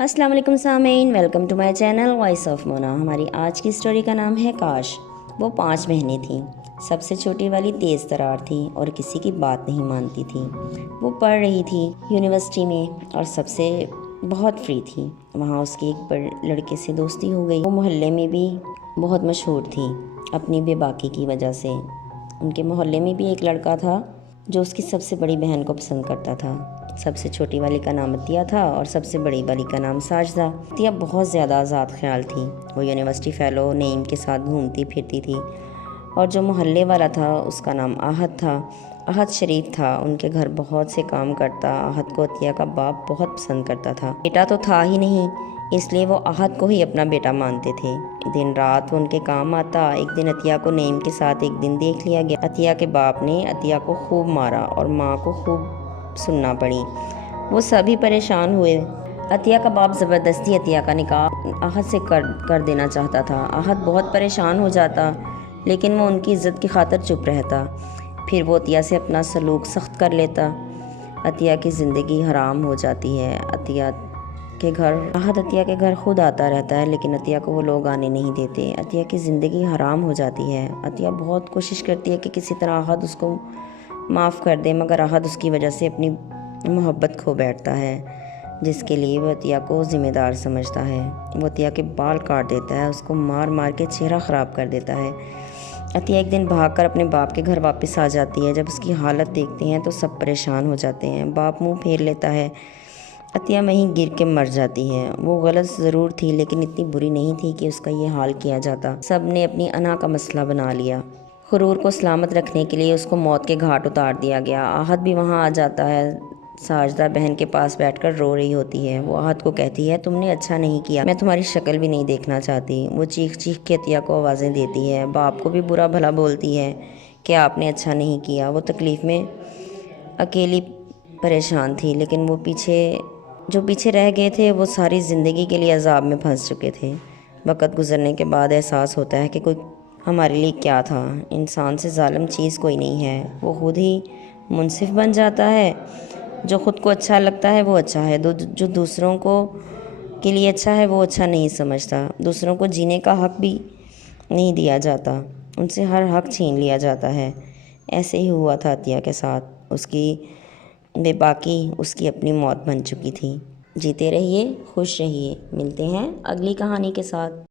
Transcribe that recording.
السلام علیکم سامعین، welcome to my channel voice of Mona. ہماری آج کی اسٹوری کا نام ہے کاش۔ وہ 5 بہنیں تھیں۔ سب سے چھوٹی والی تیز ترار تھی اور کسی کی بات نہیں مانتی تھی۔ وہ پڑھ رہی تھی یونیورسٹی میں اور سب سے بہت فری تھی۔ وہاں اس کی ایک بڑے لڑکے سے دوستی ہو گئی۔ وہ محلے میں بھی بہت مشہور تھی اپنی بے باکی کی وجہ سے۔ ان کے محلے میں بھی ایک لڑکا تھا جو اس کی سب سے بڑی بہن کو پسند کرتا تھا۔ سب سے چھوٹی والی کا نام عطیہ تھا اور سب سے بڑی والی کا نام ساجدہ۔ عطیہ بہت زیادہ آزاد خیال تھی۔ وہ یونیورسٹی فیلو نعیم کے ساتھ گھومتی پھرتی تھی، اور جو محلے والا تھا اس کا نام احد تھا۔ احد شریف تھا، ان کے گھر بہت سے کام کرتا۔ احد کو عطیہ کا باپ بہت پسند کرتا تھا۔ بیٹا تو تھا ہی نہیں، اس لیے وہ احد کو ہی اپنا بیٹا مانتے تھے۔ دن رات وہ ان کے کام آتا۔ ایک دن عطیہ کو نعیم کے ساتھ ایک دن دیکھ لیا گیا۔ عطیہ کے باپ نے عطیہ کو خوب مارا اور ماں کو خوب سننا پڑی۔ وہ سبھی پریشان ہوئے۔ عطیہ کا باپ زبردستی عطیہ کا نکاح احد سے کر دینا چاہتا تھا۔ احد بہت پریشان ہو جاتا، لیکن وہ ان کی عزت کی خاطر چپ رہتا۔ پھر وہ عطیہ سے اپنا سلوک سخت کر لیتا۔ عطیہ کی زندگی حرام ہو جاتی ہے۔ احد عطیہ کے گھر خود آتا رہتا ہے، لیکن عطیہ کو وہ لوگ آنے نہیں دیتے۔ عطیہ کی زندگی حرام ہو جاتی ہے۔ عطیہ بہت کوشش کرتی ہے کہ کسی طرح احد اس کو معاف کر دے، مگر احد اس کی وجہ سے اپنی محبت کھو بیٹھتا ہے، جس کے لیے وہ عطیہ کو ذمہ دار سمجھتا ہے۔ وہ عطیہ کے بال کاٹ دیتا ہے، اس کو مار مار کے چہرہ خراب کر دیتا ہے۔ عطیہ ایک دن بھاگ کر اپنے باپ کے گھر واپس آ جاتی ہے۔ جب اس کی حالت دیکھتے ہیں تو سب پریشان ہو جاتے ہیں۔ باپ منہ پھیر لیتا ہے۔ عطیہ وہیں گر کے مر جاتی ہے۔ وہ غلط ضرور تھی، لیکن اتنی بری نہیں تھی کہ اس کا یہ حال کیا جاتا۔ سب نے اپنی انا کا مسئلہ بنا لیا۔ غرور کو سلامت رکھنے کے لیے اس کو موت کے گھاٹ اتار دیا گیا۔ احد بھی وہاں آ جاتا ہے۔ ساجدہ بہن کے پاس بیٹھ کر رو رہی ہوتی ہے۔ وہ احد کو کہتی ہے، تم نے اچھا نہیں کیا، میں تمہاری شکل بھی نہیں دیکھنا چاہتی۔ وہ چیخ چیخ کے عطیہ کو آوازیں دیتی ہے، باپ کو بھی برا بھلا بولتی ہے کہ آپ نے اچھا نہیں کیا۔ وہ تکلیف میں اکیلی پریشان تھی، لیکن وہ جو پیچھے رہ گئے تھے وہ ساری زندگی کے لیے عذاب میں پھنس چکے تھے۔ وقت گزرنے کے بعد احساس ہوتا ہے کہ کوئی ہمارے لیے کیا تھا۔ انسان سے ظالم چیز کوئی نہیں ہے، وہ خود ہی منصف بن جاتا ہے۔ جو خود کو اچھا لگتا ہے وہ اچھا ہے، جو دوسروں کے لیے اچھا ہے وہ اچھا نہیں سمجھتا۔ دوسروں کو جینے کا حق بھی نہیں دیا جاتا، ان سے ہر حق چھین لیا جاتا ہے۔ ایسے ہی ہوا تھا عطیہ کے ساتھ۔ اس کی بے باکی اس کی اپنی موت بن چکی تھی۔ جیتے رہیے، خوش رہیے۔ ملتے ہیں اگلی کہانی کے ساتھ۔